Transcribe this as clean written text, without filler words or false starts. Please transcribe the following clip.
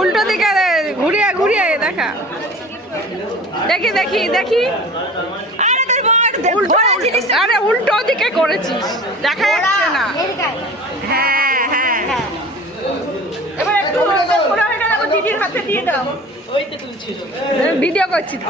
উল্টো দিকে ঘুরিয়ে ঘুরিয়ে দেখা দেখি দেখি দেখি আরে উল্টো দিকে করেছিস দেখা যাচ্ছে না। হ্যাঁ হ্যাঁ এবার একটু দিদির হাতে দিয়ে দাও। ভিডিও করছি তো।